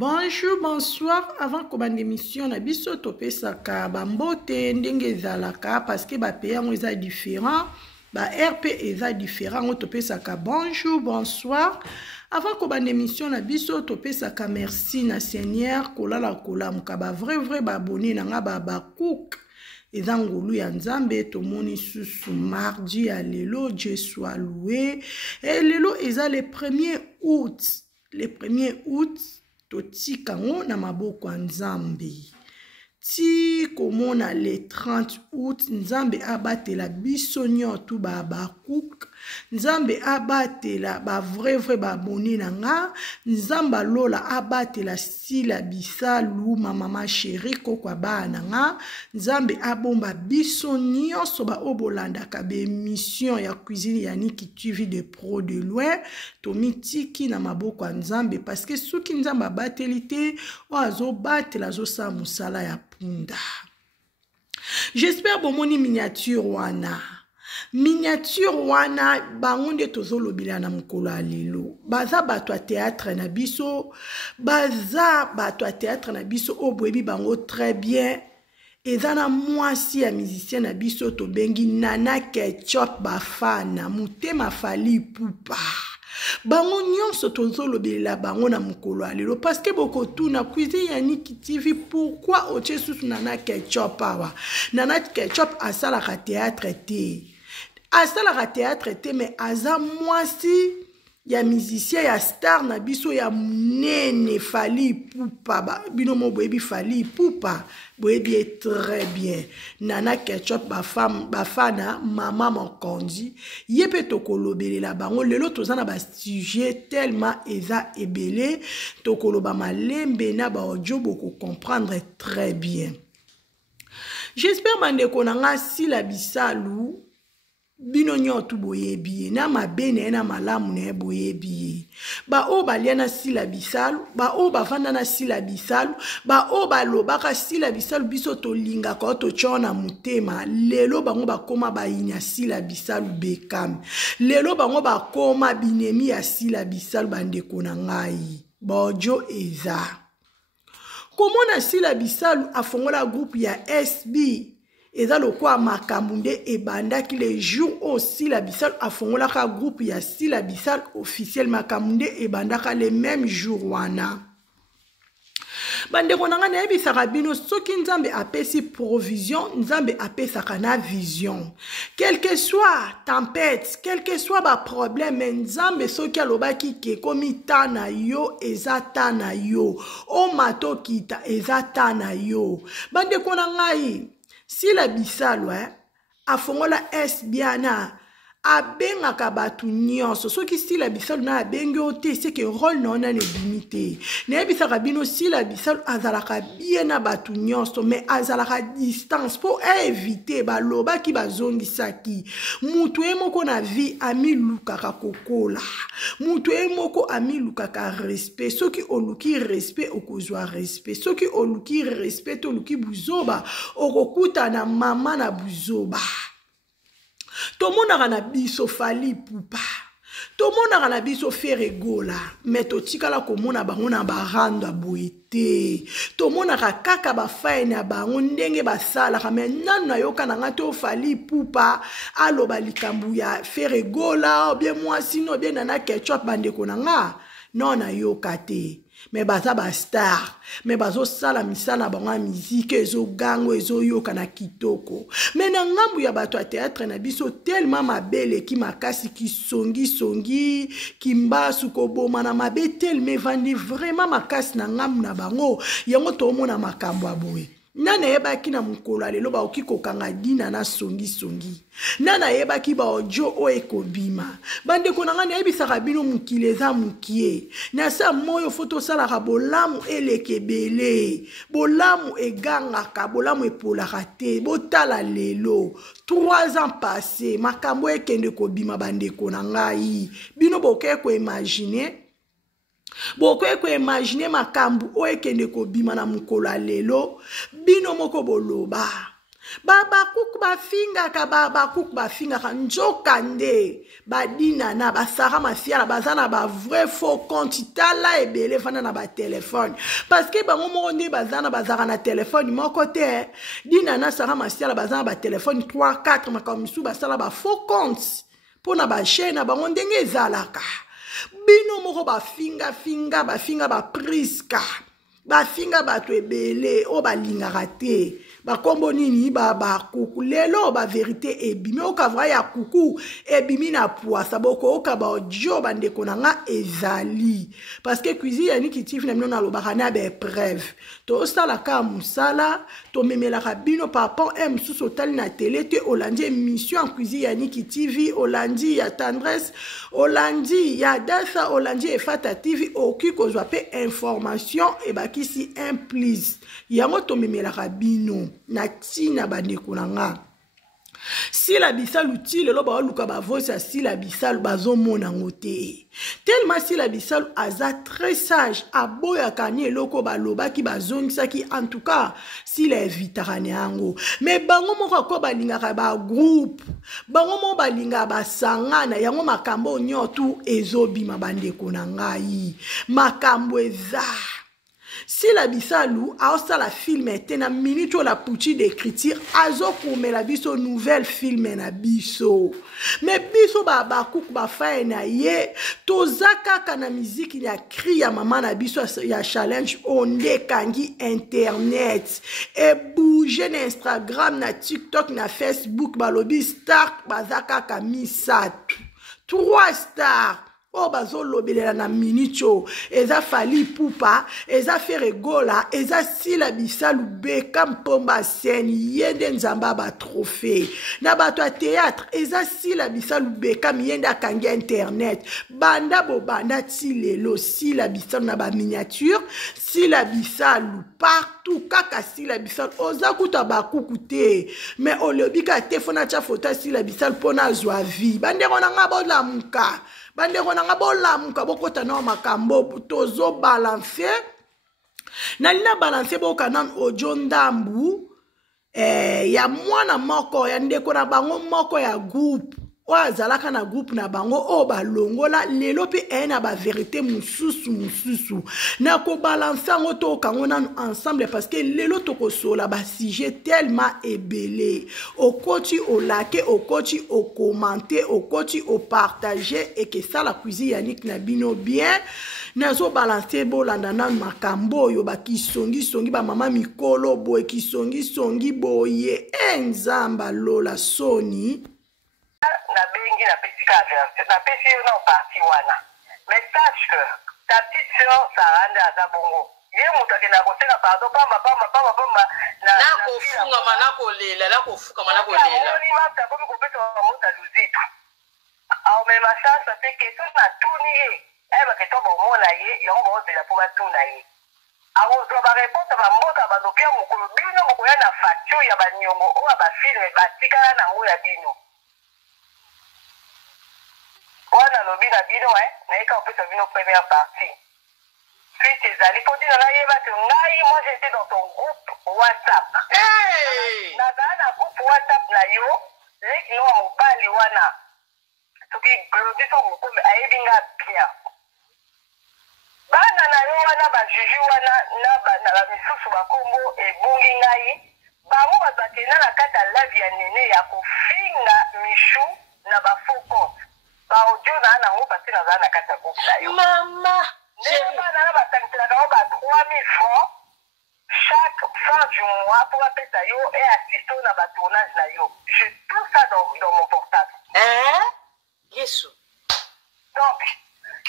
Bonjour, bonsoir. Avant qu'on ait émission, na biso topé saka bambote ndenge zalaka parce que ba pays ont est différent, ba RP est différent. On topé saka bonjour, bonsoir. Avant qu'on ait émission, na biso topé saka merci na Seigneur kola la kola mukaba vrai ba abonné na nga ba cook. Ezangulu ya nzambe tomoni susu mardi ya lelo Dieu soit loué. Et lelo eza le 1er août. Le 1er août toti kango na maboko nzambe. Ti komona le 30 août nzambe abatela biso nyoto ba bakuk. Nzambe abatela ba vrai ba abonné na nga. Nzamba lola abatela sila bisalu mama chérie kokwa bana nga. Nzambe abomba biso nyonso ba obolanda ka be émission ya cuisine ya Niki TV de pro de loin. Tomitiki na maboko nzambe parce que soki nzamba abateli te oazo batela zo sa musala ya punda. J'espère bomoni miniature wana. Miniature wana bangonde tozolo bilana mukolo alelo. Baza bato a théâtre na biso. Baza bato a théâtre na biso obwebi bango très bien. Ezana mwasi ya musicien na biso to bengi Nana Ketchup bafana. Mutema Fally Ipupa. Bango nyonso tozolo belela bango na mukolo alelo parce que boko tu na cuisine ya Niki TV pourquoi oche susu Nana Ketchup awa. Nana Ketchup asala ka théâtre te. Asala ka théâtre te mais aza mwasi ya musicien ya star na biso ya munene Fally Ipupa bino mo boyebi Fally Ipupa boyebi est très bien. Nana Ketchup bafana mama mokondi yepe tokolobelela bango lelo tozana ba sujet tellement eza ebele tokoloba malembe na ba audio boko comprendre très bien. J'espère bandeko nanga sila bisalu bino nyoto boyebi na mabene na malamu na boyebi ba o baliana sila bisalu ba o bafanda na sila bisalu ba o balobaka sila bisalu biso tolinga ko to chona mutema lelo bango bakoma bayinya sila bisalu bekam lelo bango bakoma binemi ya sila bisalu bandeko na ngai bojo eza komona sila bisalu afongola groupe ya SB eza lokwa makambunde ebanda ki les jours aussi la bisal afongola ka groupe ya sila bisal officiel makambunde ebanda ka les mêmes jours wana bandeko nanga na yebisaka bino soki nzambe apesi provision nzambe apesaka na vision quel que soit tempête quel que soit ba problème nzambe soki alobaki ke komi tana yo eza tana yo o mato kita eza tana yo bandeko nanga si la bisalo afongola SBiana abengaka batu nyonso soki si la bisalo na abengi ote c'est que rôle non na limité na bisaka bino si la bisalo azalaka bien na batu nyonso mais azalaka distance pour éviter baloba ki bazongisaki mutu emoko na vie ami lukaka kokola mutu emoko ami lukaka respect soki oluki respect okozwa respect soki oluki respect oluki buzoba okokuta na mama na buzoba. Tomonaka na biso Fally Ipupa. Tomonaka na biso Ferregola. Mais totikala komona bango na baranda boete. Tomonaka kaka bafaye na bango ndenge basalaka. Mais nanu na yoka na nga to Fally Ipupa. Aloba likambu ya Ferregola. Ou bien mwasi no bien Nana Ketchup bandeko na nga. Non na yoka te. Mais baza ba star mais bazo sala misala bango musique ezo gango ezo yoka na kitoko mais na ngambu ya bato a théâtre na biso tellement mabele ki makasi ki songi ki mbasu ko boma na mabe tellement vandi vraiment makasi na ngambu na bango yango to mona makambo aboye nana yebaki na mukolo alelo ba okiko kanga dina na songi nana yebaki ba ojo o ekobima bandeko nanga na yebisaka bino mukileza mukie na sa moyo foto sala ka bolamu elekebele bolamu egangaka bolamu epolaka te botala lelo 3 ans passés makambo ekende kobima bandeko nanga bino boke ko imaginer boko makambu o ekende ko bima na mukolo lelo bino moko boloba bakuku bafingaka bakuku bafingaka nzoka nde badinana basara masiala baza na bavrai faux compte tala ebele fanda na batelefone parce que bango moko nde bazaka na telefone moko te dinana sara masiala baza na batelefone 3 4 makambo misu basala bafaux compte mpona bachaine na bango ndenge ezalaka bino moko bafinga bapriska bafinga bato ebele o balingaka te bakombo nini bakuku lelo baverité ebimi okavra ya kuku ebimi na poisa boko okaba odio bandeko na nga ezali parce que cuisine yani kitifi na bino nalobaka na baepreuve tosalaka mosala tomemelaka bino papa mosusu otali na tele te olandi émission en cuisine yani kitivi olandi ya tendresse olandi ya dasa olandi efata tv oki kozwa pe information ebakisi implice yango tomemelaka bino na tina bandeko na nga sila bisalu ti lelo baoluka bavosi ya sila bisalu bazomona ngo te tellement sila bisalu aza très sage aboyaka ni eloko balobaki bazongisaki en tout cas sila evitaka na yango mais bango moko ako balingaka bagroupe bango moko balingaka basangana yango makambo nyotu ezobima bandeko na ngai makambo eza sila bisalu aosala film ete na minute oyo la pouti d'écriture azokomela biso nouvelle film na biso me biso bakuku bafaye na ye toza kaka na miziki ya cri ya mama na biso ya challenge onde ekangi internet ebouge na Instagram na TikTok na Facebook balobi star baza kaka misatu 3 stars o bazolobelela na minitio eza Fally Ipupa eza Feregola eza Sila Bisalu Beka mpomba scène yende nzamba ba trophée na bato ya théâtre eza Sila Bisalu Beka miyende akangi internet banda bobanda ti lelo Sila Bisalu na ba miniature Sila Bisalu partout kaka Sila Bisalu oza kuta bakuku te mais olobika te fona tia foto Sila Bisalu pona zwa vie bandeko na nga bolamuka bandeko na nga bolamuka bokota na makambo tozo balancer na lina balancer boka nan audio ndambu ya mwana moko ya ndeko na bango moko ya groupe o azalaka na groupe na bango o balongola lelo pe na ba vérité mususu na ko balancer ngo to kango nan ensemble parce que lelo to ko sola ba sujet tellement ebelé au koti au laquer au koti au commenter au koti au partager et que ça la cuisine Yannick Nabino bien nazo balancer bolanda na makambo yo ba kisongi ba mama mikolo boye kisongi boye enzamba lola soni na bengi na pesika averse na pesi yo na parti wana mais sache que ta petite sœur Saranda aza bongo ye moto akenda kosenga pardon pamba na kofungama na kolela na kofukama na kolela oni mata bomi kopesa mota luzitu au mema sasa te keso na tuni ye eba keto bomona ye yango bozela po batuna ye akozwa bareponse bamboka bazopia mokolo bino mokoya na facture ya baniongo oyo bafilme batikala nango ya bino wana lobi na bino naika opesa bino première partie suite ezali mpo ntina nayeba te ngai moi j'étais dans ton groupe WhatsApp nazala na groupe WhatsApp na yo leki no wa mobali wana soki glodi so mokombe ayebi nga bien bana na yo wana bajuju wana na bamisusu bakombo ebungi ngai bango bato bakenda na kati ya lavi ya nene ya kofinga mishu na bafaux compte baaudio na nango pasi nazala na kati ya groupe na yo mama ndenge bana na basangiselaka yo ba 3000 francs chaque fin du mois pour bapesa yo et assiste na batournage na yo j'ai tout ça dans mon portable yesu donc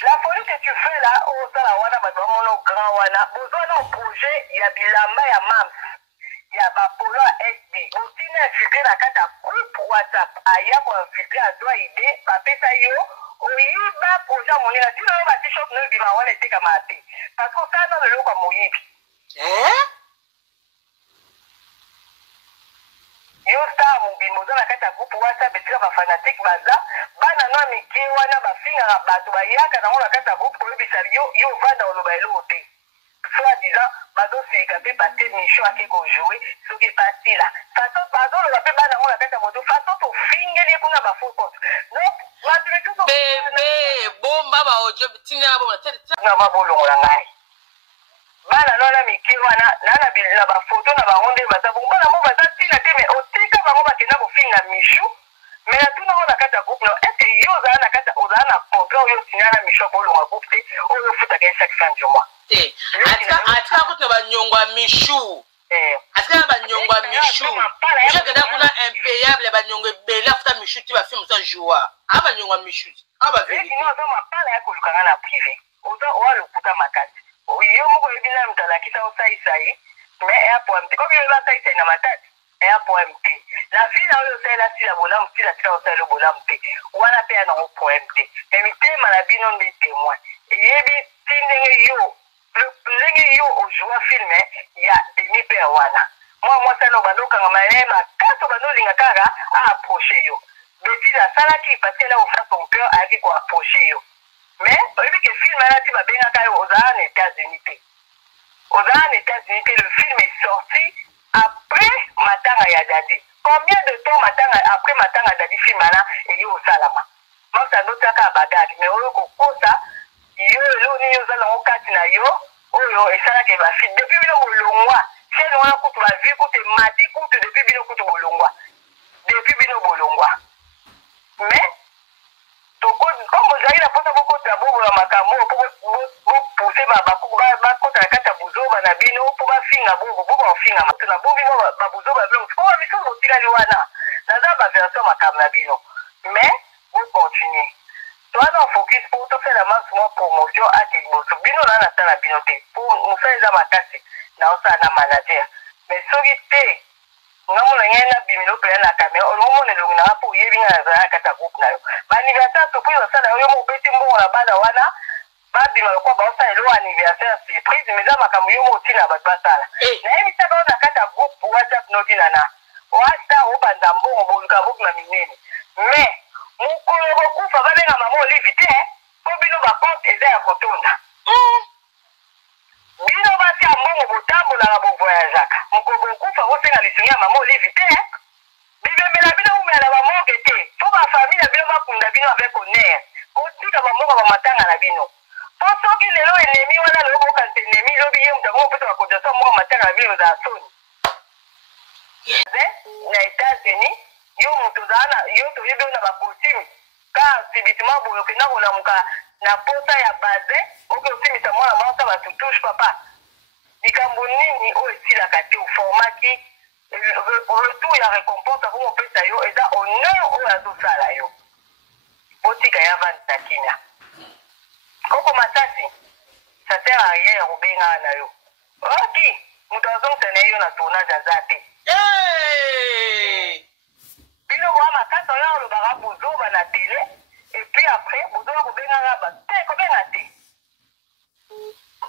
la folie que tu fais là osala wana bato bamono grand wana bozwa na projet ya bilamba ya mams ya bapolo ya sb otina infiltre na kati ya groupe WhatsApp aya koinfiltre azwa ide bapesa yo oyiba projet ya moninga tina yo batishop na yo bima wana etekama te parce que osala na leloko ya moyibi yo star mobimba oza na kati ya groupe WhatsApp esika bafanatike baza bana na mike wana bafingaka bato bayaka nango na kati ya groupe koyebisa yo ovanda oloba eloko te soi-disant bazosika mpe pate micho akeko jouer soki epasi la façon bazoloba mpe bana ngo na kati ya moto façon tofingeli kuna bafokoto donc bato misusu bebe bomba baodio tina bomba nga babolongola ngai bana nona mike wana na bafoto na bango nde baza bongo bana mo baza ntina te me otika bango bakenda kofinga michu me na tuna ngo na kati ya groupe no est ce yo ozala na contrat oyo sinya na michu akolonga groupe te oyo ofutaka ye chaque fin du mois atika kuta banyongwa michu atika banyongwa michu michu akenda kuna impayable banyongo ebele afuta michu ti bafilme oza joa a banyongwa michu a baverité oza mapala ya kolukanga na privé oza lokuta makasi yo moko oyebi na moto alakisa osalisa ye me eapoam te komi oyebi asalisa ye na matati eapoam te na vila oyo osalela sila bolamu sila osalela bolamu te wana mpe ya nango poem te me mitema na bino nde témoin eyebi ti ndenge yo ndenge yo ojua filme ya demi mpe ya wana mwa mwasana obandokanga maye makasi obandolinga kaka aapproche yo betide asalaki parce là ofa son cœur ayaki koapproche yo mais oyebi ke film wana ti babengaka yo ozala na États-Unis te ozala na États-Unis te le film est sorti après matanga ya dadi combien de temps après matanga ya dadi film wana eyi osalama mosa ndotaka bagage mais oyo kokosa yo elo nini oza nango kati na yo oyo esalaka bafilme depuis bino bolongwa chaine wana kutu bavi kutu emati kutu depuis bino kutu bolongwa depuis bino bolongwa mais comme ozali na mposa bokota bobola makambo bopuse bakota na kati ya buzoba na bino mpo bafinga bobo bafinga matuna bobino babuzoba bino oba misusu botikali wana naza baversion makambo na bino mais bocontinue towana focus mpo tosala maximum promotion ate liboso bino na nasala bino te mpo mosala eza makasi na osala na manager mais soki te ngamona ngai na bimilo mpenza na kamera olomona elongi nanga mpo oyebi nga nazala na kati ya groupe na yo baaniversaire soki basala yo mo obeti mbongo na bana wana babima lokwa baosala elo anniversaire surprise mais eza makambo yo mo otina bato basala nayebisaka oyo na kati ya groupe whatsapp notinana whatsapp obanda mbongo boluka bokima minene mais mokolo bokufa babenga mama olivi te mpo bino bacompte eza ya kotonda bino batia mbongo botambolaka bovoyageaka mokolo bokufa bosenga lisungi ya mama olivi te bibembela bino umela bamoke te mpo bafamile na bino bakunda bino avec honneur botika bamoka bamatanga na bino mpo soki lelo enemi wana lelo bokanta enemi lobi ye mutu akongo pesa bakonza so moka matanga na bino ozala soni na États-Unis yo mutu ozala yo toyebi oyo na bacostume ka sibitima boye okenda kolamuka na posa ya baze oke osimisa mwana mwasa batutushe papa likambo nini oyo esilaka te oformaki retour ya récompense ako mopesa yo eza honneur oyo azosala yo botika ya vandisa kinya koko masasi ça sert à rien ya kobenga na yo oki moto azongisa yo na tournage aza te bino boya makasi oyo olobaka bozoba na télé et puis après bozoba kobengaka bato te kobenga te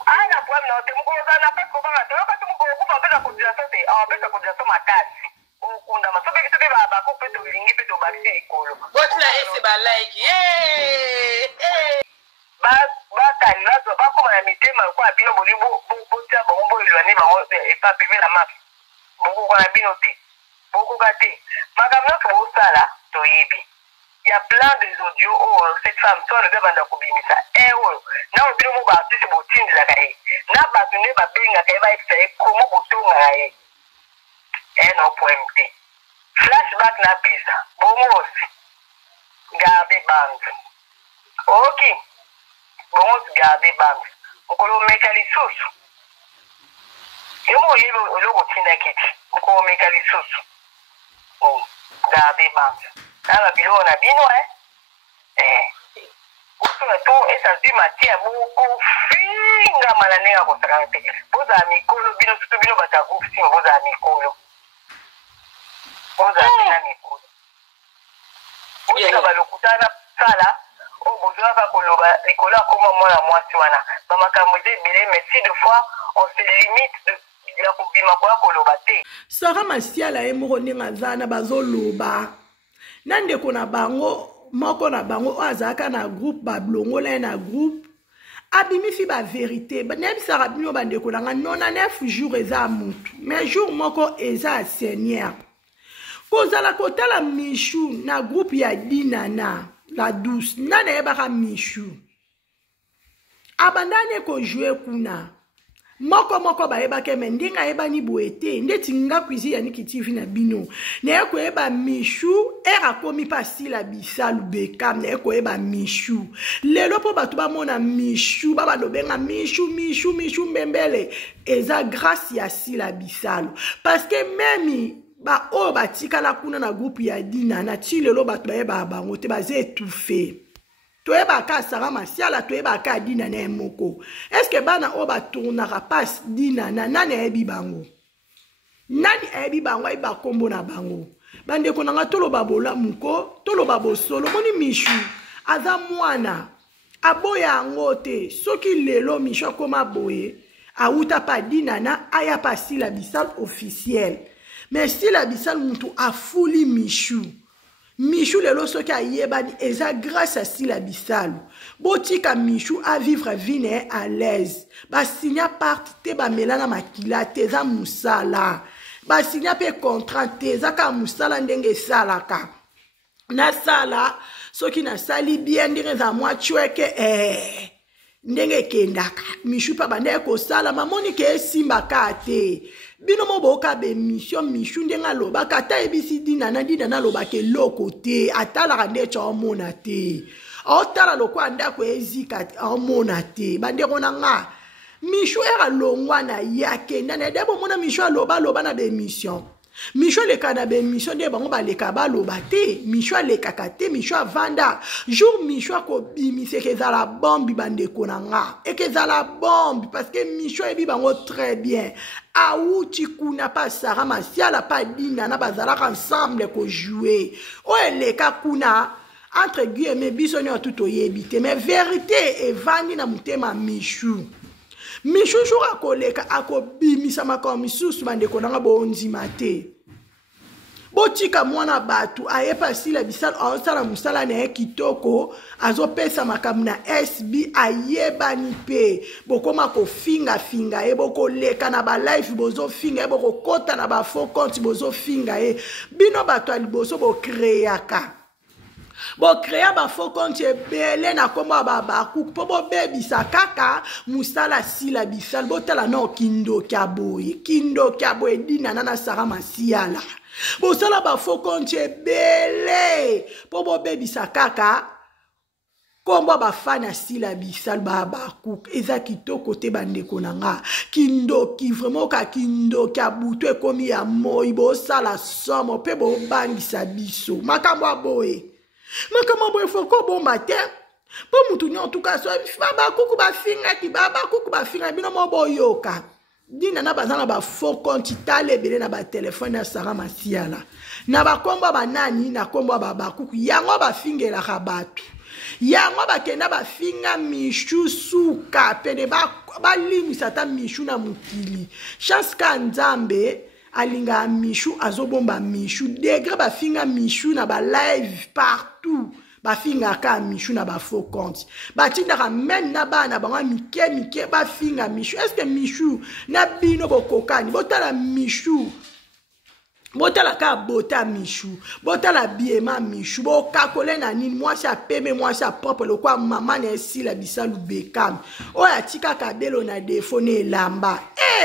ana problème na te moko oza na pasi kobanga te oyokati mokolo okufa apesa cotisation te apesa cotisation makasi okundama soki soki bako mpe tolingi mpe tobakisi likolo botila ese balike bakali bakoma na mitema lokola bino boli botia bango boelwane bango epa peme na mapi bokoka na bino te bokoka te makambo nyonso bosala toyebi ya plein des audios oyo cette femme so alobi abanda kobimisa oyo na obino mo baartiste botindelaka ye na bato nde babengaka ye bayebisa ye komo botongaka ye no poème te flashback na pesa bongosi garde bande ok bongosi garde bande mokolo omeka lisusu yo mo oyebi eloko otindaki ti mokolo omeka lisusu garde bande aba biloko na bino osona to esazwi matia bokofingama na ndenge akosakana te bozala mikolo bino sutu bino bato ya groupe sima bozala mikolo bozala mpena mikolo botika balokuta na sala oyo bozwaka koloba likolo akoma mwana mwasi wana bamakambo eza ebele mais si de fois on se limite ya kobima koya koloba te Sara Masiala ye moko ndenge aza na bazoloba na ndeko na bango moko na bango oyo azalaka na groupe bablongola ye na groupe abimi fi ba vérité nebisaka bino bandeko nanga 99 jours eza mutu mais jour moko eza Seigneur kozala kotala Michou na groupe ya Dinana la douce nana yebaka Michou abandane ko jouer kuna moko bayebake me ndinga yebani boete ndeti nga kwizi ya Niki TV na bino na yeko yeba Michou era komi pasi la bisalu Bekam na yeko yeba Michou lelo po batu bamona Michou baba lobenga Michou mbembele eza grâce ya si la bisalu parce que même ba o batikala kuna na groupe ya Dinana ti lelo batu bayeba bango te baze étouffé toyeba ka Sarah Masiala toyeba ka Dinana moko est-ce que bana o ba tournera pas Dinana nani ebi bango iba kombo na bango bande ko nanga toloba bola muko toloba bosolo moni Michou aza mwana aboya ngote soki lelo Michou koma boye auta pa Dinana aya pa si la bisal officiel mais si la bisal mutu afuli Michou lelo soki ayebani eza grâce à si la bisal botika Michou a vivre vie à l'aise ba signa parti te ba melana makila te za musala ba signa pe contrat te za ka musala ndenge salaka na sala soki na sali bien ndenge za mwa chweke ndenge kendaka Michou pa bande ko sala mamoni ke simba ka te bino mo boka be mission Michou ndenga loba kata ebisi Dinana loba ke loko te atala kande cha mona te otala lokwa ndako ezika mona te bande kona nga Michou era longwa na yake nana debo mona Michou loba na be mission Michou le kana be mission de bango ba le kabaloba te Michou le kakate Michou vanda jour Michou ko bimise ke za la bombe bande konanga et que za la bombe parce que Michou ebi bango très bien aouti kuna pas Sarah Masiala pas Dinana bazala ensemble ko jouer o le kakuna entre guillemets bisoni tout oyebite mais vérité et vandi na mutema Michou jour akoleka akobimisa makomi susu bande konanga bonzima te botika mwana batu ayepa si la bisal osala musala na kitoko azopesa makamu na SB ayebani pe bokoma ko finga boko leka na ba live bozo finga boko kota na ba faux compte bozo finga bino batu aliboso bo créaka bo créa ba faux compte belé na komba babaku po bo bebisa kaka musala si la bisal botala no kindo kya boy Dinana na Sarah Masiala bo sala ba faux compte belé po bo bebisa kaka komba ba fana si la bisal babaku eza kitoko te bande konanga kindo ki vraiment ka kindo kya butu ekomi ya moi bo sala somo pe bo bangisa biso makambo boy foko bomba te po mutu nyo tuka so babakuku ba finga bino mo boyoka Dinana bazana ba faux compte tale belé na ba téléphone ya Sarah Masiala na ba komba banani na komba babakuku yango ba fingela ka batu yango bakenda ba finga Michou suka pene ba limisa ta Michou na mukili chance ka nzambe alinga Michou azobomba Michou degré ba finga Michou na ba live partout ba finga ka Michou na ba faux compte ba tindaka men na bana bango mike ba finga Michou est-ce que Michou na bino bokokani botala Michou botala ka bota Michou botala biema Michou bokakole na nini mwasi apeme mwasi propre lokwa mama na esi la bisalu Bekam oya tika kabelo na defo ne lamba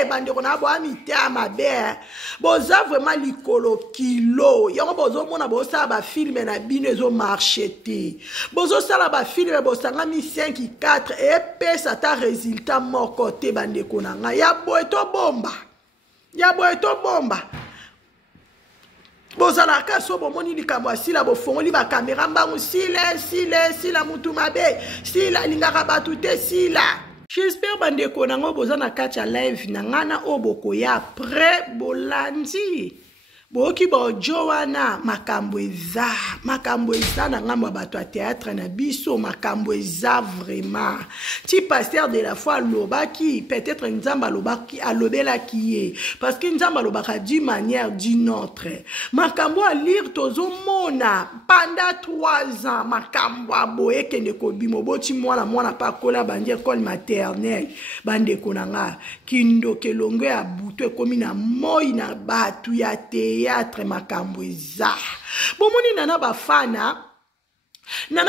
bandeko na bo amite amabe boza vraiment likolo kilo yango bozo mona bosa ba filme na bino ezo marchete bozo sala ba filme bosanga mi 5-4 et pesa ta résultat moko te bandeko na nga ya boeto bomba bozala ka so bomoni likambo asila bofongoli ba caméra mbangu sila mutu mabe sila lingaka batu te sila. J'espère bandeko nango boza na kati ya live na ngana oboko ya après bolandi boki bojo wana makambo eza na ngambo bato a théâtre na biso makambo eza vraiment ti pasteur de la foi lobaki peut-être nzamba lobaki alobelaki ye parce que nzamba lobaka d'une manière d'une autre makambo a lire tozo mona pendant 3 ans makambo aboye kende kobimo boti mwana pa kola bandi école maternelle bande konanga kindo kelongo ya butu ekomi na moi na batu ya théâtre makambo eza bomoni nana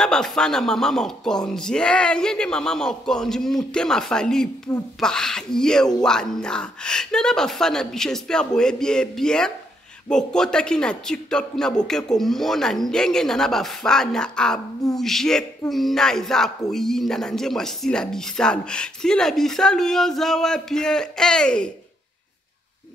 bafana mama mokonzi yende mama mokonzi mutema fali pupa ye wana nana bafana j'espère boye bien bokotaki na TikTok kuna boke komona ndenge nana bafana abouge kuna eza koyinda na nzembo sila bisalu yoza wapi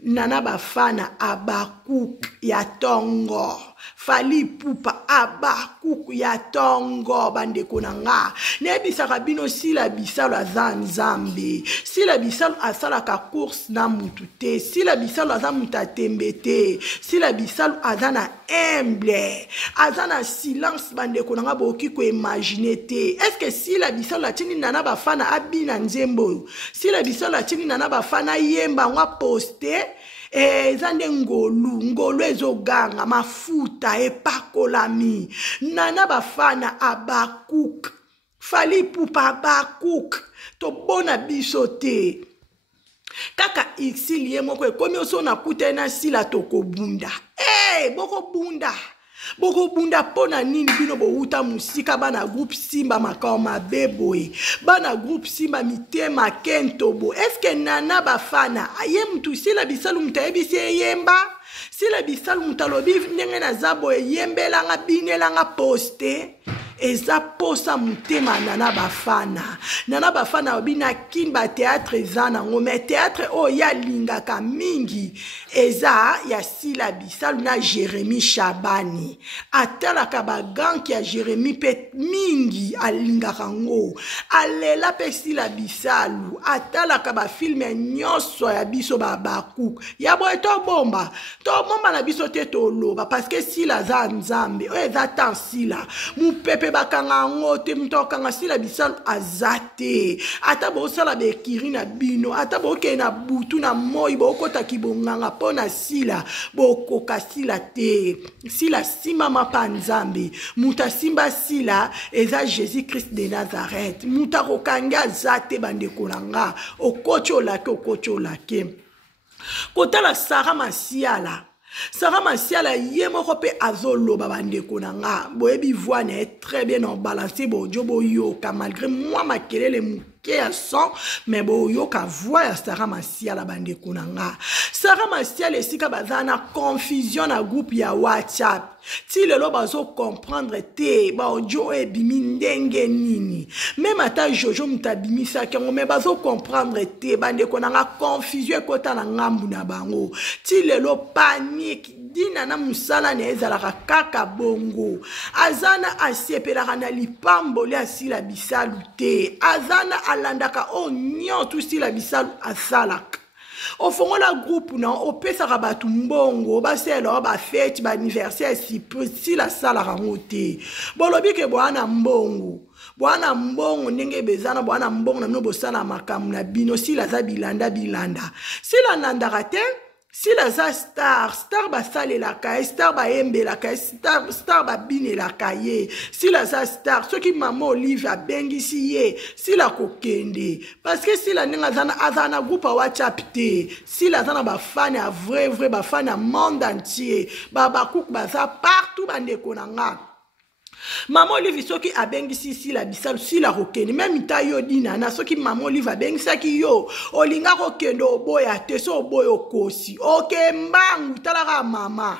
nana bafana abakuk ya tongo fali pupa abakuk ya tongo bandeko nanga nebisaka bino sila bisalu aza nzambe sila bisalu asalaka course na mutu te sila bisalu aza mutu atembe te sila bisalu aza na humble aza na silence bandeko nanga boki ko imaginer te est-ce que sila bisalu atini nana bafana abina nzembo sila bisalu atini nana bafana yemba ngwa poste ezande ngolu ezoganga mafuta epakolami nana bafana abakuk fali pupa abakuk tobona biso te kaka isili ye moko ekomi oso na kuta na sila tokobunda bokobunda pona nini bino bouta musika bana groupe Simba makao mabeboe bana groupe Simba mitema kentobo eske nana bafana aye mtu sila bisalu mutayebisi yemba sila bisalu mutalobi ndenge na zabo yembelanga binelanga poste eza posa mutema nana bafana obina kimba théâtre eza nango me théâtre oyo yalingaka mingi eza ya sila bisalu na Jérémie Chabani atalaka baganki ya Jérémie pe mingi alingaka ngo alela pe sila bisalu atalaka bafilme nyonso ya biso babaku ya boye tobomba na biso te toloba parce que sila za nzambe oyo eza tan sila mupepe bakanga ngo te mtokanga sila bisalu azate ata bosala bekiri na bino ata boke na butu na moi bokota kibonganga pona sila bokoka sila te sila sima mapa nzambe muta simba sila eza Jésus Christ de Nazareth muta kokanga zate bandeko nanga okocholake kotala Sarah Masiala ye moko pe azoloba bandeko nanga boyebi voix ne très bien en balancé bojo boyoka malgré moi makelele muke ya son mais boyoka voix ya Sarah Masiala bandeko nanga Sarah Masiala esika bazana confusion na groupe ya WhatsApp ti lelo bazo comprendre te ba ojo ebimi ndenge nini même ata Jojo mutabimisa kango me bazo comprendre te bandeko nanga confusion ekota na ngambu na bango ti lelo panique dina na musala ne ezalaka kaka bongo azana asepelaka na lipamboli asila bisalu te azana alandaka onyo tu sila bisalu asalaka ofongola groupe na opesaka batu mbongo basela ba fête ba anniversaire si la sala rangote bolobi ke bwana mbongo ndenge bezana bwana mbongo na no bosala makamu na bino sila za bilanda sila nandaka te sila za star basalelaka ye star bayembelaka ye star babinelaka ye sila za star soki mama Olive abengisi ye sila kokende parce que sila ndenge aza na groupe ya WhatsApp te sila aza na bafani ya vrai bafani ya monde entier bakuku baza partout bandeko na nga Maman Olive soki abengisi sila bisalu sila kokende même ita yo dina na soki Maman Olive abengisaki yo olinga kokende oboya te so oboyo kosi oke mbangu talaka mama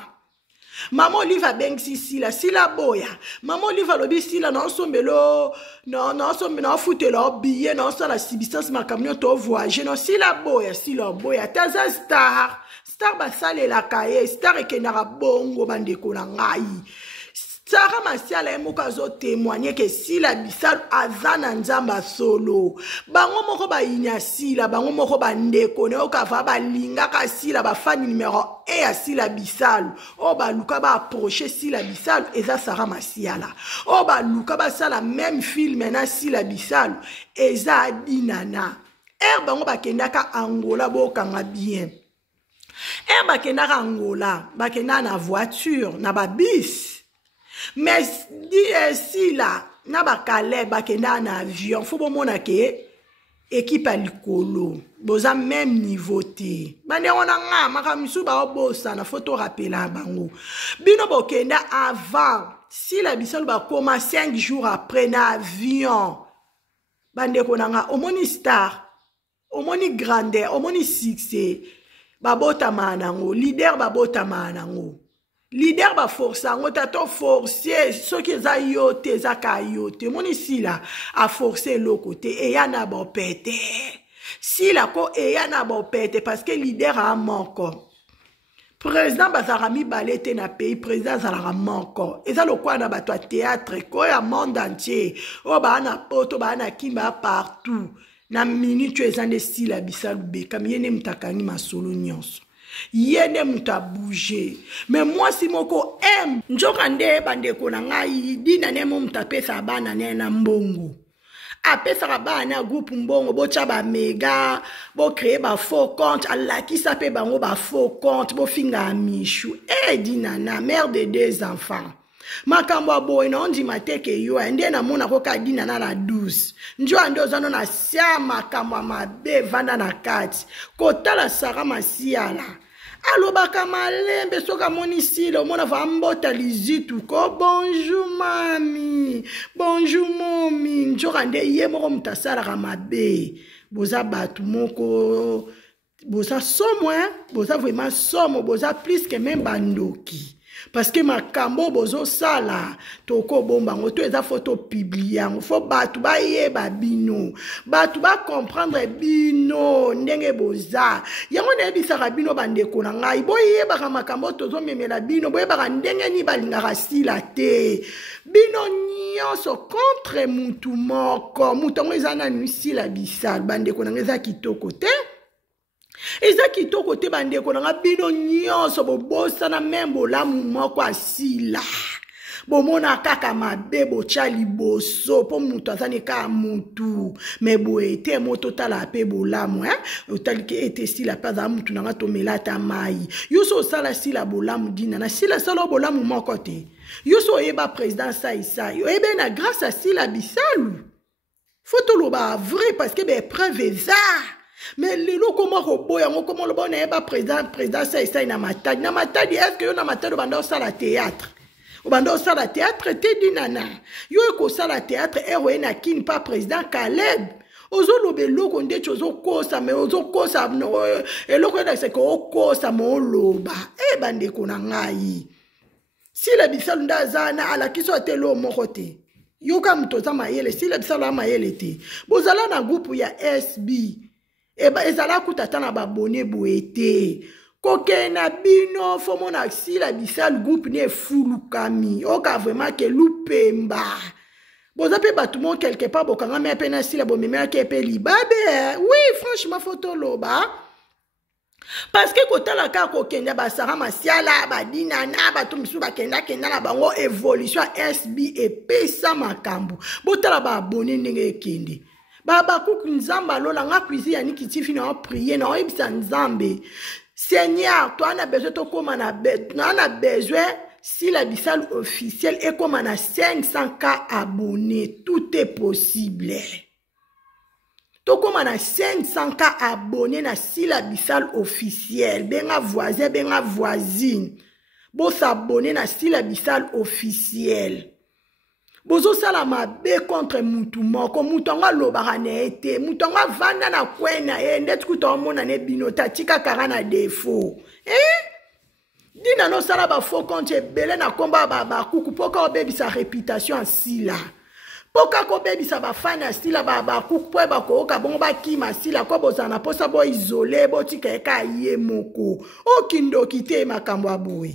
Olive abengisi sila boya Maman Olive alobi sila na osombelo na ofutela obiye na osala substance makamyo to voyager no sila boya taza star basalelaka ye star ekenaka bongo bandeko na ngai Sarah Masiala emokazo témoigner que Sila Bissalo azana nzamba solo. Bango moko ba inya Sila, bango moko ba ndeko ne okava ba linga ka Sila ba fan numéro 1 ya Sila Bissalo. O ba luka ba approcher Sila Bissalo eza Sarah Masiala. O ba luka ba sala même film na Sila Bissalo eza Dinana. Bango ba kendaka Angola bo kanga bien. Ba kendaka Angola, ba kenda na voiture, na ba bis. Mais si là, na ba Calais ba kenda na avion, faut bon mona ke équipe à likolo. Boza même niveau te. Bande on a nga makamisu ba obosa na photo rappela bango. Bino bo kenda avant, si la Bissalo ba koma 5 jours après na avion. Bande ko nga omoni star, omoni grandeur, omoni succès. Babota manango, leader babota manango. Leader ba force ango tato forcer ce qui za yote za kayote mon ici là a forcer le côté et yana bon pété si la ko et yana bon pété parce que leader a manko président bazarami balete na pays président zala manko et ça le quoi na ba toi théâtre ko ya monde entier o ba na poto ba na kimba partout na minute tu es en Sila Bissalo be comme yene mtakani masolo nyonso. Yene muta bouger. Mais moi si moko aime njokande bandeko na ngai dina nemo mutapesa bana nena mbongo. Apesa bana groupe mbongo bo chaba mega bo créer ba faux compte alla qui s'appelle bango ba faux compte bo finga michou. Dina na mère de 2 enfants. Makambo boy na ondi mateke yo ende na mona ko ka dina na la 12 njo ando zano na sia makambo mabe vanda na kati kotala Sarah Masiala alobaka malembe soka moni silo mona va mbota lizitu ko bonjour mami bonjour momi njo kande ye moko mutasala mabe boza batu moko boza somo boza vraiment somo boza plus que même bandoki. Parce que ma kambo bozo sala toko bomba ngoto eza photo publier faut batu ba yeba bino batu ba comprendre bino ndenge boza yango ne bisaka bino bandeko na ngai boyeba ka makambo tozo memela bino boyeba ka ndenge ni balingaka Sila te bino nyonso contre mutu moko mutu ngo eza na Sila Bissalo bandeko na ngai eza kitoko te. Eza kitoko te bandeko na bino nyonso bobosa na membo la mumoko asila bomona kaka mabe bochali boso po mutu azani ka mutu me boete moto tala pe bolamu otali ke ete Sila paza mutu na to melata mai yoso sala Sila bolamu dina na Sila sala bolamu moko te yoso eba président Saïssa yo ebe na grâce à Sila Bissalo faut lo ba vrai parce que be preuve ça. Mais les locaux comment roboya comment le bon est pas président ça na matadi est-ce que yo na matadi bando ça la théâtre au bando ça la théâtre te dinana yo ko ça la théâtre héroïne na kin pas président Caleb ozo lobe loko nde chozo kosa mais ozo kosa no et loko na c'est ko kosa mo loba bande ko na ngai Sila Bissalo ndazana ala kiso telo mokote yo kam toza mayele Sila Bissalo mayele te bozala na groupe ya SB ezala kutata na babone boete koke na bino fomo na Sila Bissalo groupe ne fulukami oka vraiment ke lupemba boza pe batumo quelque part bokanga me pe na Sila bomemela ke pe libabe oui franchement photo loba parce que kotala ka kokenda ba Sarah Masiala ba dina na batu misu ba kenda na bango évolution SB et pesa makambo botala ba abonné ndenge kende Baba kuku nzamba lola nga cuisine ya nikitifi na prier na ebisa nzambe. Seigneur, toi na besoin to koma na besoin Sila Bissalo officiel et comme on a 500K abonnés, tout est possible. To comme on a 500K abonnés na Sila Bissalo officiel, benga voisin, benga voisine. Bo s'abonner na Sila Bissalo officiel. Bozo sala mabe contre mutu moko mutu nga lobaka na ete mutu nga vanda na kwena ndeti kuta mona ne bino tatika karana defo dina no sala ba faux compte belé na komba ba kuku poka obebisa réputation en Sila poka ko bebisa ba fana Sila ba kuku po ba ko ka bongo ba kima Sila ko bozana posa bo isolé bo tika ka ye moko o kindo kite makambo aboy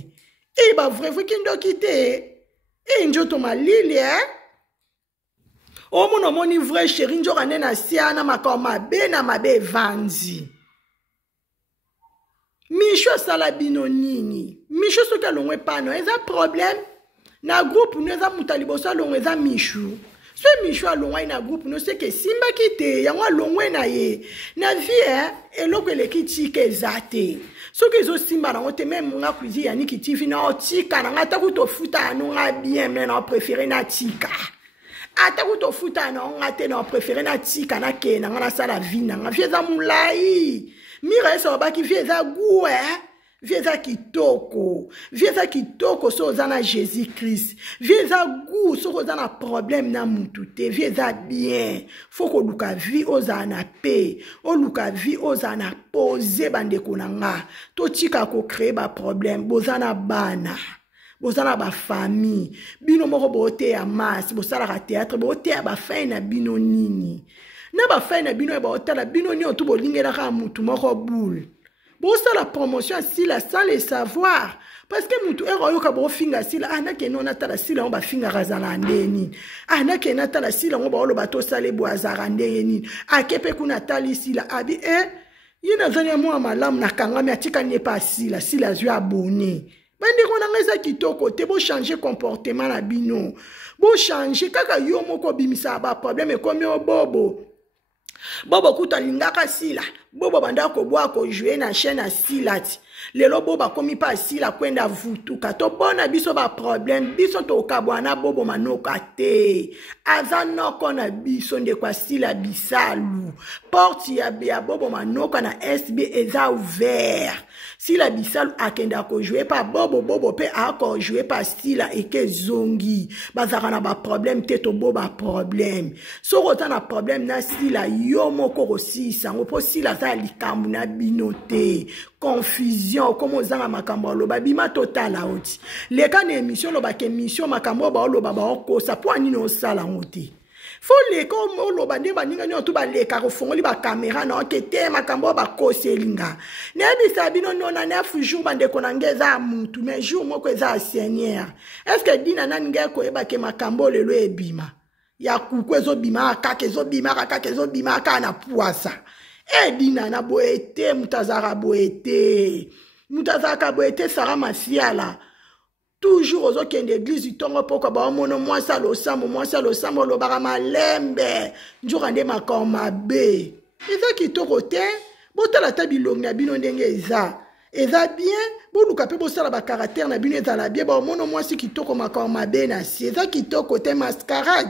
ba vrai kindo kite E njoto malili, O mono moni vrai chéri njo rane na siana makao mabe na mabe vanzi. Micho sala bino nini. Micho soki alongwe pano. Eza problème. Na groupe nous eza mutaliboso alongwe eza Micho. Ce Micho alongwe na groupe nous c'est que simba kite. Yango alongwe na ye. Na vie eloko eleki tike ezate. Soki ezo simba na ote même nga kuizi yani kitivi na otika na ngata kutofuta anonga bien mais na préféré na tika. Ata kutofuta na ngate na préféré na tika na ke na ngana sala vie na nga vie za mulai. Mira esa wabaki vie za gue, vie za kitoko so zana Jésus Christ, vie za gu so zana problème na mutute, vie za bien, foko luka vie ozana paix, o luka vie ozana pose bande konanga, to tika ko créer ba problème, bozana bana. Bozana ba famille, bino moko bote ya masse, bosala ka théâtre, bote ya ba fin na bino nini. Na ba fin na bino ba otala bino ni otu bolingela ka mutu moko boule. Bosa la promotion sila sans le savoir parce que mutu ero ka bo finga sila ana ke non atala sila on ba finga razala ndeni. Ana ke na tala sila on ba oloba to sale bo azara ndeni. Akepe kuna tali sila abi yina zanya mo malamu na kangami atika ne pas sila sila zwa abonné. Bandi kona ngeza kitoko te bo changer comportement na bino. Bo changer kaka yo moko bimisa ba problème comme yo bobo. Bobo kuta lingaka sila. Bobo banda ko boa ko jouer na chaîne à silati. Lelo boba komi pa sila kwenda vutuka. To bona biso ba problème. Biso to kabwana bobo manoka te. Aza noko na biso nde kwa sila bisalu. Porte ya bia bobo manoka na SB eza ouvert. Sila bisalu akenda ko jouer pa bobo pe ako jouer pa sila eke zongi. Bazaka na ba problème te to boba problème. So rota na problème na sila yo moko kosisa. Ngopo sila za likambu na binote. Confusion comme ozanga makambo loba bima total oti. Leka na émission loba ke émission makambo ba loba ba okosa po ani no sala ngoti. Fo leka o loba nde ba ninga nyoto ba leka ko fongoli ba caméra na okete makambo ba koselinga. Ne bisa bino nona na fujour bande konangeza mutu mais jour moko eza seigneur. Est-ce que dina na nge ko eba ke makambo lelo ebima. Ya kuku ezo bima akake ezo bima aka na puasa. Dina na boete mutazara boete. Mutazaka boete sara masiala. Toujours aux autres d'église du tongo poko ba mono moi ça lo samo lo bara malembe. Njurande makoma be. Eza kitoko te. Botala tabilong na bino ndenge eza. Eza bien. Boluka pe bosala ba caractère na bino eza la bien ba mono moi si kitoko makoma be na si. Eza kitoko te mascarade.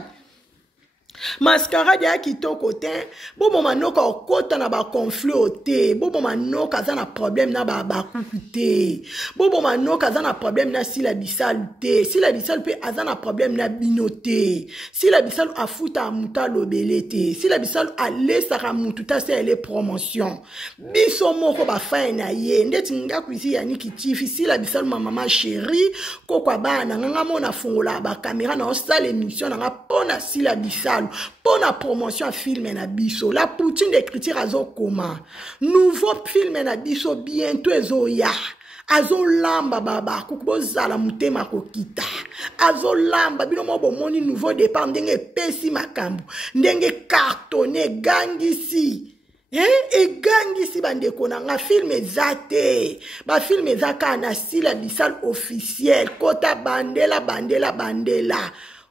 Mascarade ya kitoko te. Bobo manoka okota na ba conflit te. Bobo manoka za na problème na ba kuku te. Bobo manoka za na problème na sila bisalu te. Sila bisalu pe aza na problème na bino te. Sila bisalu afuta amuta lobele te. Sila bisalu alesaka mutu ta se ele promotion. Biso moko ba fa na ye. Ndeti nga kuisi ya niki tifi. Sila bisalu mama chérie. Kokwa bana nga mona fungola ba caméra na osala émission nga pona sila bisalu. Pour la promotion à film na biso. La poutine d'écriture azo koma. Nouveau film na biso bientôt ezo ya. Azo lamba baba. Kukubo zala mutema kokita. Azo lamba. Bino mobo moni nouveau départ. Ndenge pesi makambu. Ndenge cartonné gangisi. E gangisi bandeko nanga film ezate. Ba film ezaka na sila bisal officiel. Kota bandela.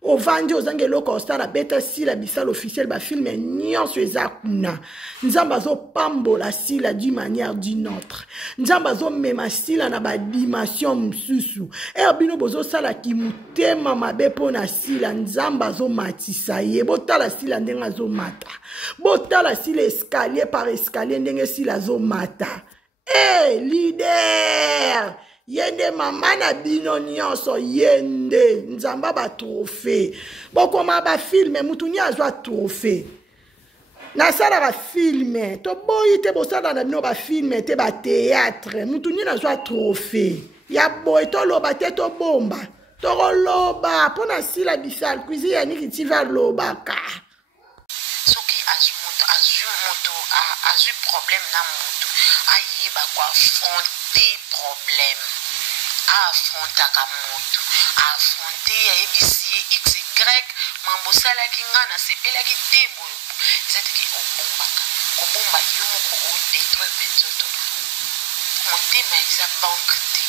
Ovandi ozange loko ostara beta sila bisal officiel ba filme nyonso eza kuna. Nzamba zo pambola sila d'une manière d'une autre. Nzamba zo mema sila na ba dimension msusu. Bino bozo sala ki mutema mabe pona sila nzamba zo matisa ye. Botala sila ndenga zo mata. Botala sila escalier par escalier ndenge sila zo mata. Leader! Yende mama na bino nyonso yende nzamba ba trophée. Boko ma ba filme mutu nya azwa trophée. Na sala ba filme to boyi te bosala na bino ba filme te ba théâtre mutu nya azwa trophée. Ya boy to loba te to bomba. To loba pona sila bisal cuisine ya niki tiva loba ka. Soki azu problème na mutu. Aye ba kwa fonte problème. affrontaka moto affronter ABC XY mambo salaki nga na sepelaki te boyo eza teke obombaka kobomba yo moko odétruire mpe nzoto motema eza banque te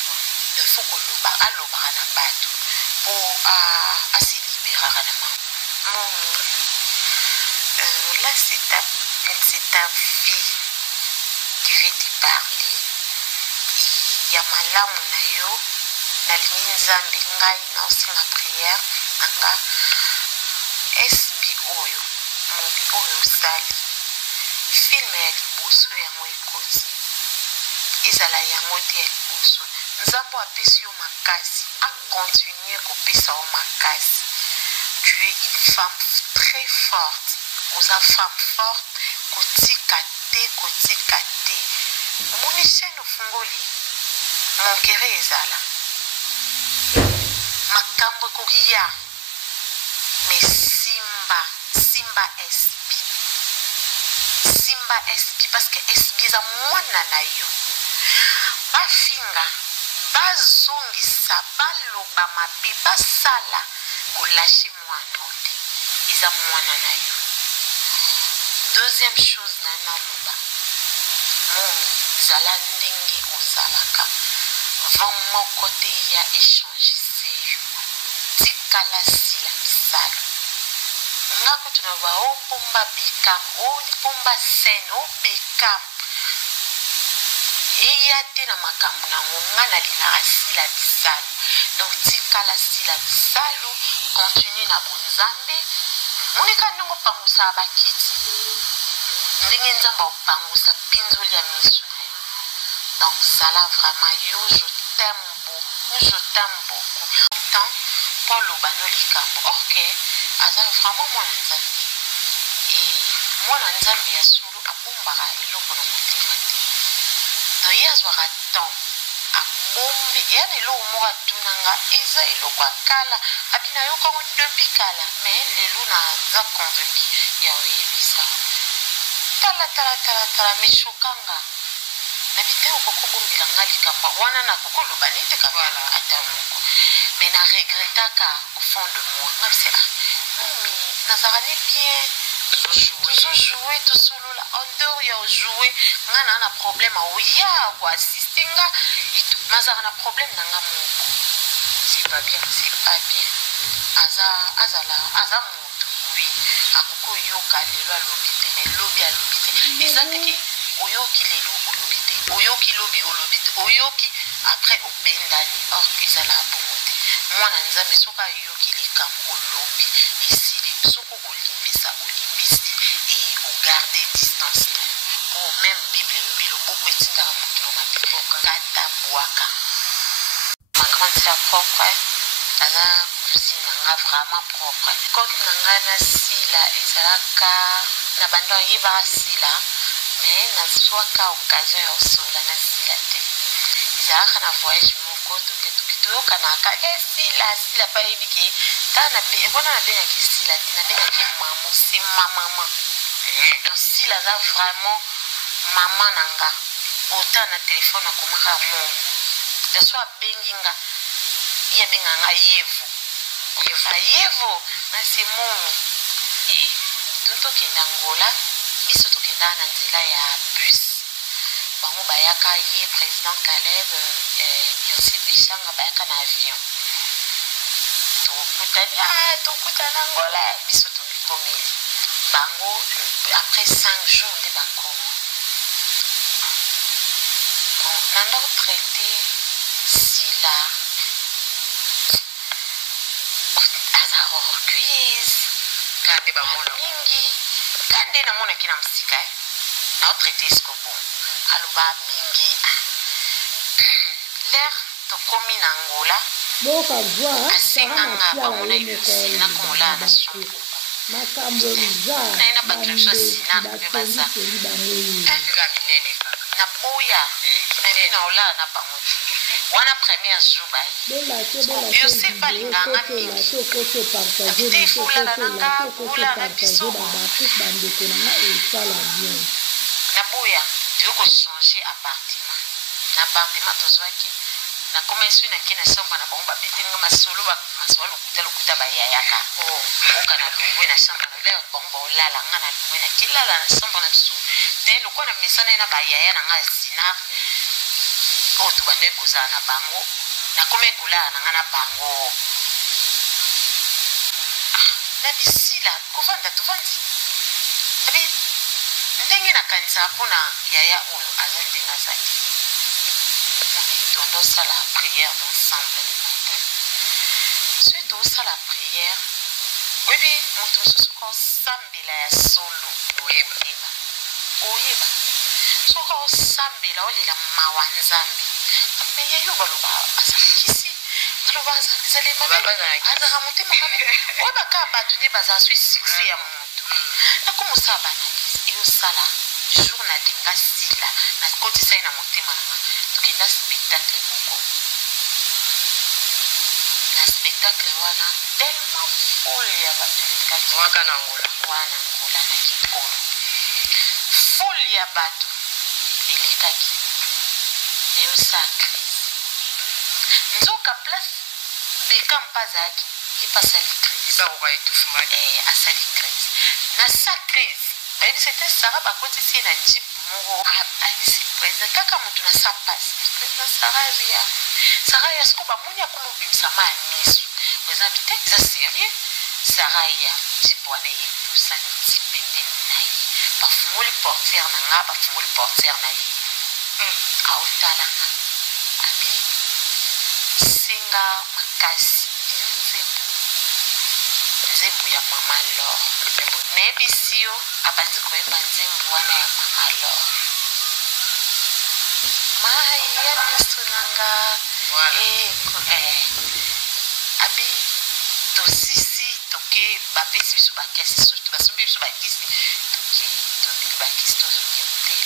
il faut koloba alobaka na bato mpo asiliberaka na mamo momi là c'est ta fille qui veut te parler ya malamu na yo nalingi nzambe ngai naosenga priere na nga SB oyo mobi oyo osali filme ya liboso yango ekoti ezala yango te ya liboso nzambe apesi yo makasi akontinue kopesa yo makasi tu es une femme très forte oza femme forte kotika te omoni chaine ofungoli monkere ezala makambo ekokia mais simba SP parce que SP eza mwana na yo bafinga bazongisa baloba mabe basala kolashe mwana te eza mwana na yo. Deuxième chose naloba momi zala ndenge ozalaka van moko te ya échange yo tikala sila misala nga kutu na ba opomba bekam opomba scène obekam eya te na makambo nango nga nalingaka sila bisalo donc tikala sila bisalo continue na bonzambe monika ndenge opangusaka bakiti ndenge nzambe opangusa pinzoli ya miso na yo donc zala vraiment yo je t'aime beaucoup tant mpo loba no likambo orke aza vraiment mwana nzambe e mwana nzambe ya solo abombaka eloko na motema te donc ye azwaka temps abombi eya na eloko moko atunanga eza eloko akala abina yokango depuis kala mais lelo naza convaincu ya oyebisa tala meshokanga nabi te okokobombela nga likambo wana nakokoloba nete kabala ata moko mais na regretaka au fond de moi nga bise momi nazaka ne bien tozojouer tosolola en dehors ya ojouer nga naa na problème aoya koassiste nga etu nazaka na problème na nga moko c'est pas bien aza moto oui akoko yoka lelo alobi te mais lobi alobi te eza teke oyoki lelo olobi te oyoki lobi olobi te oyoki après obendani or ezala bongo te mwana nzambe soki ayoki likambo olobi esili soki olimbisa olimbisi e ogarde distance na yo po même bible elobi loboko etindaka moto na mabiboka kata bwaka ma grande sœur propre aza cousine na nga vraiment propre compte na nga na sila ezalaka na bando ayebaka sila mais nazwaka occasion ya osola na sila te ezalaka na voyage moko toyokanaka sila pa yebi ke mpona nabengaki sila te nabengaki mamo se mama donc sila aza vraiment mama na nga ota na telefone akomaka momi daso abengi nga ye abenga nga yevo na se momi tokenda ngola biso tokendaka na nzela ya bus bango bayaka ye président Caleb Yosef Eshanga bayaka na avion tokutana ngola biso tokomeli bango après 5 jours nde bakomi nanda kotraite sila aza orgueilleuse kande bamona mingi kande namonaki na mosika naotraite esikobo aloba mingi l'air tokomi na ngola asenganga bamona elusi nakomola na supu naina bakilso sinak mpe baza na boya naola na bango wana premier jour baye Yosef alinganga mingi abite ifulala na nga kula na biso na boya toyo kochange appartement na appartement tozwaki na commence na kina chambre na bomba betinga masolo lokuta ba yayaka oka na lungwe na chambre na le bomba olala nga na lungwe na kilala na chambre na biso te lokwa na mesana na ba yaya na nga sina o to bande koza na bango na kome kula na nga na bango na bisila kovanda tovandi abi ndenge na kanisa pona yaya oyo azandenga zaki on doit la prière d'ensemble le matin. Suite à la prière, oui, on doit se sambila ya solo. Oyeba. Soko sambila olila mawanzambi. Mais yayo baloba asakisi. Baloba azali mabe. Azara motema mabe. Oba ka batune baza sui succès ya moto. Na komo saba na eyo sala jour na linga sila na koti sai na motema na tokenda spectacle moko na spectacle wana tellement foule ya bato lekaki waka na ngola na kikolo foule ya bato elekaki eyo sa crise nzoka place beka mpazaki yepasali crise asali crise na sa crise c'était Sarah bakoti si na jeep moko alisi président kaka mutu na sa passe président Sarah ya sko ba muni akumu bimsama misu président biteki za sérieux Sarah ya jeep wana ye pusani tipende na ye bafungoli portière na nga bafungoli portière na ye aotala nga abi singa makasi nzembo ya mama lor nebisio abanzi koyemba nzembo wana ya mama lor maya misunanga abi tosisi toke bapesi biso bakesi surtout basombi biso bakisi toke tomeli bakisi tozongi hotel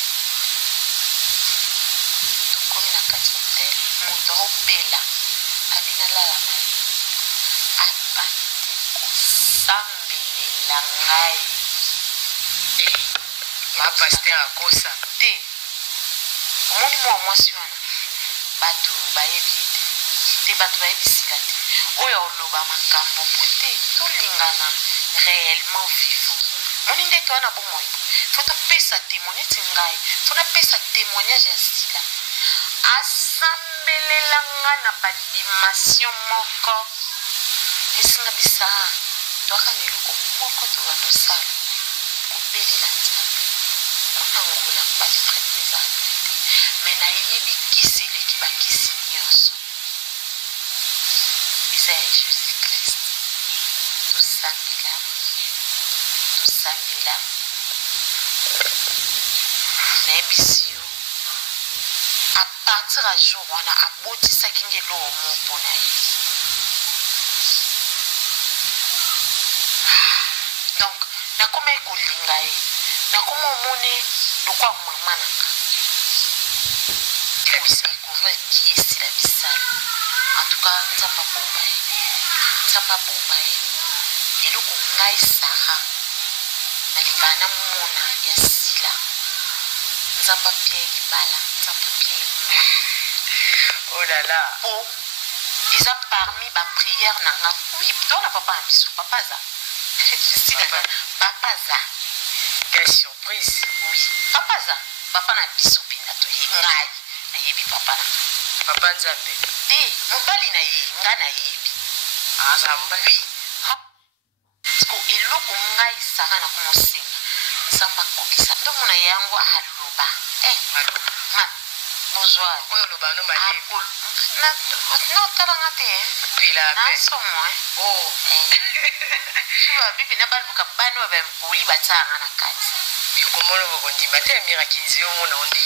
tokomi na kati hotel moto aobela abi nalala na ye abandi kosambelela ngai mapaster akosa te omoni mwa mwasi wana bato bayebi ete te bato bayebisika te oyo oloba makambo po te tolingana réellement vivant moni nde to wana bomoi fo topesa témoin neti ngai fo napesa témoignage ya sila asambelela nga na badimension moko esinga bisa toaka na eloko moko toka tosala kobelela nzambe mona ngola balitraite nzambe te me nayebi kisi eleki bakisi nyonso eza ya jésus christ tosambela nayebisi yo a partir ya jour wana abotisaki nge eloko mo mpo na ye donc nakoma ekolinga ye nakoma omone lokwa mama nanga découvrir qui esila bisala en tout cas nzambe abomba ye eloko ngai sara nalingana na mona ya sila nzambe apia ye libala nzambe apia ye mona oh là là po eza parmi baprière nanga oui tona papa na biso papa aza papa za quelle surprise oui papa za papa na biso pinda to ye ngai nayebi papa na papa nzambe te mobali na ye nga nayebi azamba oui sko eloko ngai sara na komosenga nzambe akokisa ndomona yango aloba ma bozwa oyo loba no malebo no talanga te pila pe nasomo oh suba bibi na baluka bano bempuli batanga na kati komona bokondima te mirakinzi yo mona ondi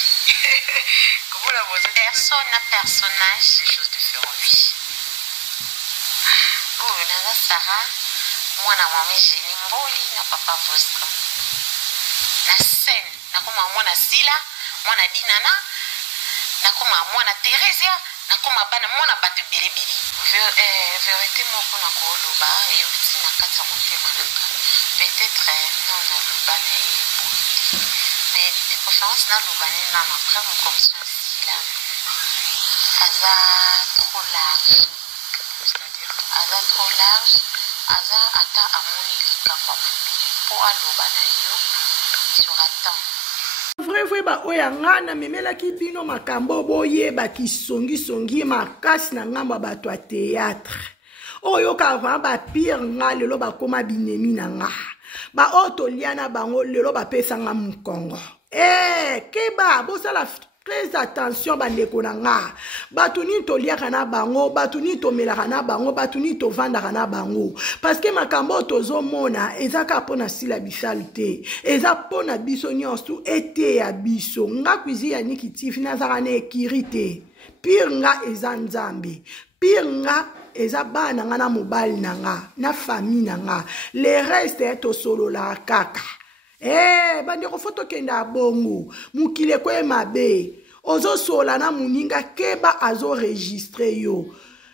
komona bozo personne na personnage des choses différentes oui oh naza Sara mwana mami Jenny Mboli na papa Bosco na scène nakoma mwana Sila mwana Dinana nakoma mwana Teresia nakoma bana mwana bato belebele vérité moko na koloba euti na kati ya motema nanga peut-être non na loba na ye mais de préférence na loba nina na après mokomso Sila aza trop large, c'est-à-dire aza trop large, aza ata amoni likambo afubi po aloba na yo sur temps. Vrai ba oya ngana memelaki bino makambo boyeba kisongi makasi na ngamba bato ya théâtre oyo kava ba pire nga lelo bakoma binemi na nga ba otoliana bango lelo bapesa nga mukongo keba bosala très attention bandeko na nga bato ni toliaka na bango bato ni tomelaka na bango bato ni tovandaka na bango parce que makambo tozomona ezaka mpona sila bisalu te eza mpona biso nyonso ete ya biso nga kuizi ya Niki TV nazaka na ekiri te pire nga eza nzambe pire nga eza bana nga na mobali na nga na famille na nga le reste tosolola kaka bandeko foto kenda bongo mukile kwe mabe ozo sola na muninga keba azo registre yo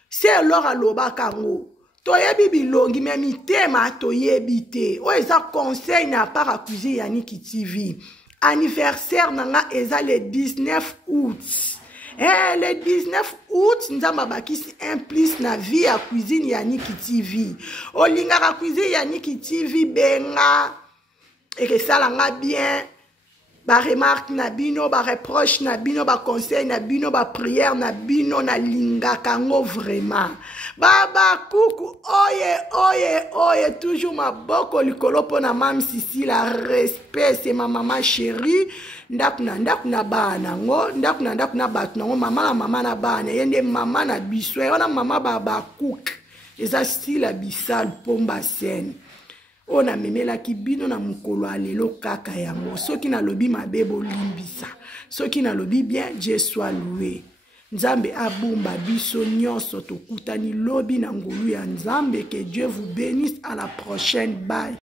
c'est alors aloba kango toyebi bilongi me mitema toyebi te o eza conseil na para cuisine ya Niki TV anniversaire nanga eza le 19 août le 19 août nzamba bakisi un plus na vie ya cuisine ya Niki TV olingaka cuisine ya Niki TV benga ekesala nga bien ba remarque na bino ba reproche na bino ba conseil na bino ba prière na bino na lingaka ngo vraiment baba kuku oye toujours maboko likolo pona mam Sisi la respect c'est ma maman chérie ndaku na bana ngo ndaku na batu ngo mama na bana yende mama na biso wana mama baba kuku eza style abisal pomba scène ona memelaki bino na mukolo alelo kaka yango soki na lobi mabe bolimbisa soki na lobi bien Dieu soit loué nzambe abumba biso nyonso tokutani lobi na ngolu ya nzambe que Dieu vous bénisse à la prochaine bye.